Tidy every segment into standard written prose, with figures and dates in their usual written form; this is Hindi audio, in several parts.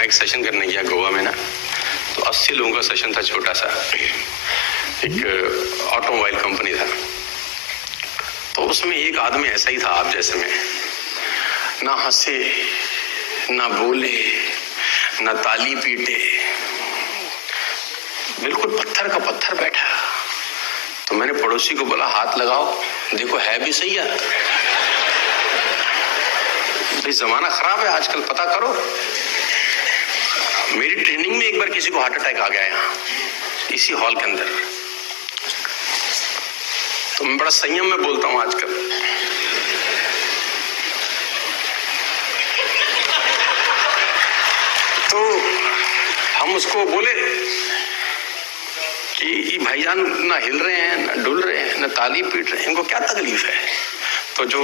मैं एक सेशन करने गया गोवा में ना, तो 80 लोगों का सेशन था, छोटा सा, एक ऑटोमोबाइल कंपनी था। तो उसमें एक आदमी ऐसा ही था आप जैसे में, ना हंसे ना बोले ना ताली पीटे, बिल्कुल पत्थर का पत्थर बैठा। तो मैंने पड़ोसी को बोला हाथ लगाओ, देखो है भी सही है भाई, जमाना खराब है आजकल, पता करो। मेरी ट्रेनिंग में एक बार किसी को हार्ट अटैक आ गया यहाँ इसी हॉल के अंदर, तो मैं बड़ा संयम में बोलता हूं आजकल। तो हम उसको बोले कि भाईजान ना हिल रहे हैं ना डुल रहे हैं ना ताली पीट रहे हैं, इनको क्या तकलीफ है? तो जो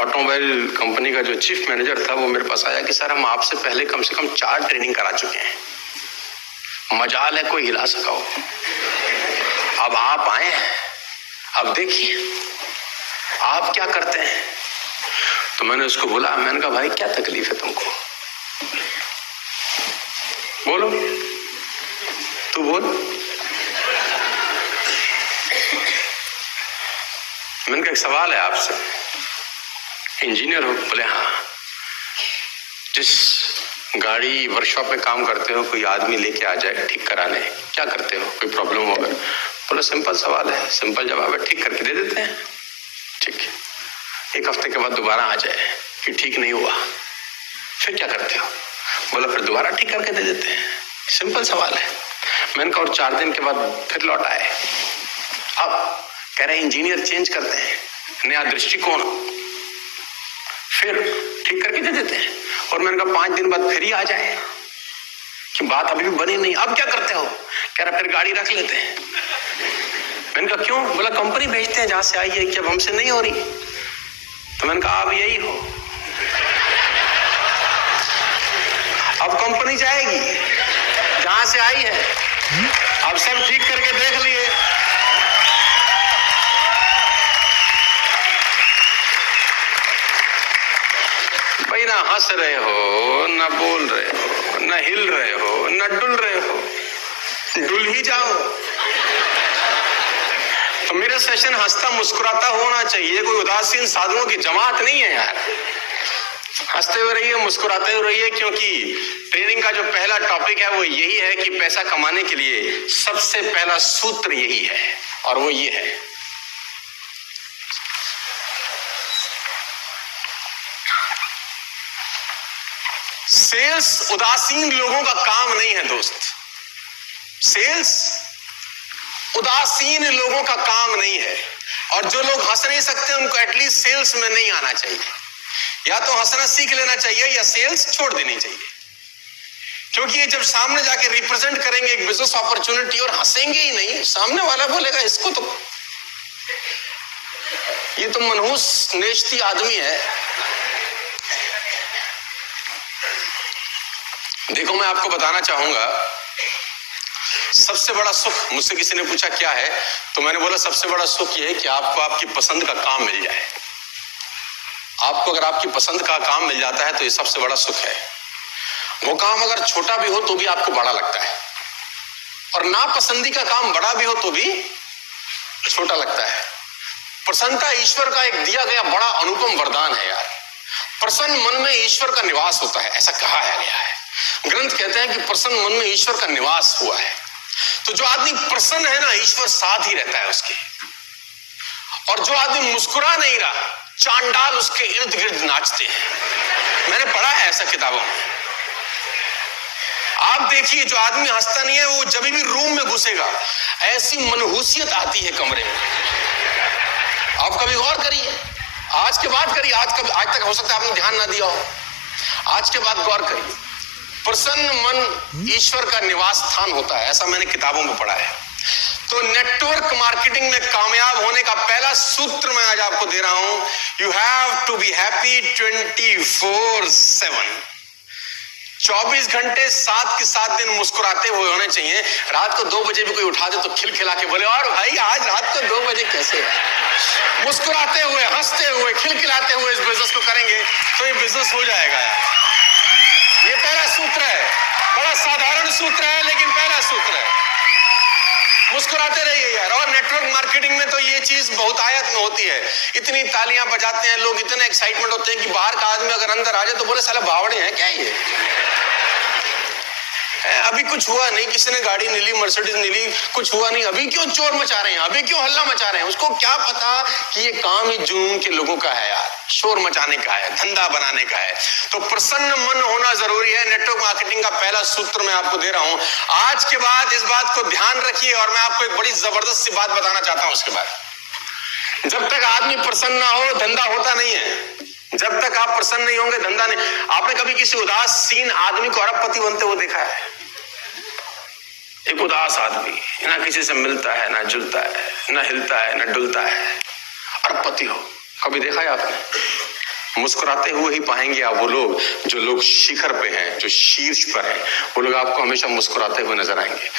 ऑटोमोबाइल कंपनी का जो चीफ मैनेजर था वो मेरे पास आया कि सर हम आपसे पहले कम से कम 4 ट्रेनिंग करा चुके हैं, मजाल है कोई हिला सका हो, अब आप आए हैं, अब देखिए आप क्या करते हैं। तो मैंने उसको बोला, मैंने कहा भाई क्या तकलीफ है तुमको, बोलो, तू बोल। मैंने कहा एक सवाल है आपसे, इंजीनियर हो? बोले हाँ। जिस गाड़ी वर्कशॉप में काम करते हो, कोई आदमी लेके आ जाए ठीक कराने, क्या करते हो? कोई प्रॉब्लम होगा? बोले सिंपल सवाल है, सिंपल जवाब है, ठीक करके दे देते हैं। ठीक है, 1 हफ्ते के बाद दोबारा आ जाए कि ठीक नहीं हुआ, फिर क्या करते हो? बोला फिर दोबारा ठीक करके दे देते हैं, सिंपल सवाल है। मैंने कहा और 4 दिन के बाद फिर लौट आए, अब कह रहे इंजीनियर चेंज करते हैं, नया दृष्टिकोण, फिर ठीक करके दे देते हैं। और मैंने कहा 5 दिन बाद फिर ही आ जाए कि बात अभी भी बनी नहीं, अब क्या करते हो? कह रहा फिर गाड़ी रख लेते हैं। मैंने कहा क्यों? बोला कंपनी भेजते हैं जहां से आई है कि अब हमसे नहीं हो रही। तो मैंने कहा अब यही हो, अब कंपनी जाएगी जहां से आई है, अब सब ठीक करके देख लिए। भाई ना हंस रहे हो ना बोल रहे हो ना हिल रहे हो ना डुल रहे हो, डुल ही जाओ। तो मेरा सेशन हंसता मुस्कुराता होना चाहिए, कोई उदासीन साधुओं की जमात नहीं है यार। हंसते हुए रहिए, मुस्कुराते हुए रहिए, क्योंकि ट्रेनिंग का जो पहला टॉपिक है वो यही है कि पैसा कमाने के लिए सबसे पहला सूत्र यही है, और वो ये है, सेल्स उदासीन लोगों का काम नहीं है दोस्त। सेल्स उदासीन लोगों का काम नहीं है, और जो लोग हंस नहीं सकते उनको एटलीस्ट सेल्स में नहीं आना चाहिए। या तो हंसना सीख लेना चाहिए या सेल्स छोड़ देनी चाहिए, क्योंकि ये जब सामने जाके रिप्रेजेंट करेंगे एक बिजनेस अपॉर्चुनिटी और हंसेंगे ही नहीं, सामने वाला बोलेगा इसको तो, ये तो मनहूस नेश्ती आदमी है। देखो मैं आपको बताना चाहूंगा, सबसे बड़ा सुख, मुझसे किसी ने पूछा क्या है, तो मैंने बोला सबसे बड़ा सुख ये है कि आपको आपकी पसंद का काम मिल जाए। आपको अगर आपकी पसंद का काम मिल जाता है तो ये सबसे बड़ा सुख है। वो काम अगर छोटा भी हो तो भी आपको बड़ा लगता है, और नापसंदी का काम बड़ा भी हो तो भी छोटा लगता है। प्रसन्नता ईश्वर का एक दिया गया बड़ा अनुपम वरदान है यार। प्रसन्न मन में ईश्वर का निवास होता है, ऐसा कहा गया है। ग्रंथ कहते हैं कि प्रसन्न मन में ईश्वर का निवास हुआ है। तो जो आदमी प्रसन्न है ना, ईश्वर साथ ही रहता है उसके। और जो आदमी मुस्कुरा नहीं रहा, चांडाल उसके इर्द गिर्द नाचते हैं। मैंने पढ़ा है ऐसा किताबों में। आप देखिए, जो आदमी हंसता नहीं है वो जब भी रूम में घुसेगा ऐसी मनहूसियत आती है कमरे में। आप कभी गौर करिए, आज के बाद करिए, आज तक हो सकता है आपने ध्यान ना दिया हो, आज के बाद गौर करिए। प्रसन्न मन ईश्वर का निवास स्थान होता है, ऐसा मैंने किताबों में पढ़ा है। तो नेटवर्क मार्केटिंग में कामयाब होने का पहला सूत्र मैं आज आपको दे रहा हूं, you have to be happy 24/7। 24 घंटे 7 के 7 दिन मुस्कुराते हुए होने चाहिए। रात को 2 बजे भी कोई उठा दे तो खिलखिला के बोले, और भाई आज रात को 2 बजे कैसे है? मुस्कुराते हुए, हंसते हुए, खिलखिलाते हुए इस बिजनेस को करेंगे तो ये बिजनेस हो जाएगा यार। ये पहला सूत्र है, बड़ा साधारण सूत्र है, लेकिन पहला सूत्र है, मुस्कुराते रहिए यार। और नेटवर्क मार्केटिंग में तो ये चीज बहुत आयत में होती है, इतनी तालियां बजाते हैं लोग, इतने एक्साइटमेंट होते हैं कि बाहर का आदमी अगर अंदर आ जाए तो बोले साला बावड़े हैं क्या ये। अभी कुछ हुआ नहीं, किसी ने गाड़ी नहीं ली, मर्सिडीज नहीं ली, कुछ हुआ नहीं, अभी क्यों चोर मचा रहे हैं, अभी क्यों हल्ला मचा रहे हैं। उसको क्या पता कि ये काम ही जुनून के लोगों का है यार, शोर मचाने का है, धंधा बनाने का है। तो प्रसन्न मन होना जरूरी है। नेटवर्क मार्केटिंग का पहला सूत्र मैं आपको दे रहा हूं। आज के बाद इस बात को ध्यान रखिए, और मैं आपको एक बड़ी जबरदस्त सी बात बताना चाहता हूं। उसके बाद जब तक आदमी प्रसन्न ना हो, धंधा होता नहीं है। जब तक आप प्रसन्न नहीं होंगे, धंधा नहीं। आपने कभी किसी उदासीन आदमी को अरबपति बनते हुए देखा है? एक उदास आदमी, ना किसी से मिलता है, ना जुलता है, ना हिलता है, ना डुलता है, अरबपति हो, कभी देखा है आपने? मुस्कुराते हुए ही पाएंगे आप वो लोग, जो लोग शिखर पे हैं, जो शीर्ष पर हैं, वो लोग आपको हमेशा मुस्कुराते हुए नजर आएंगे।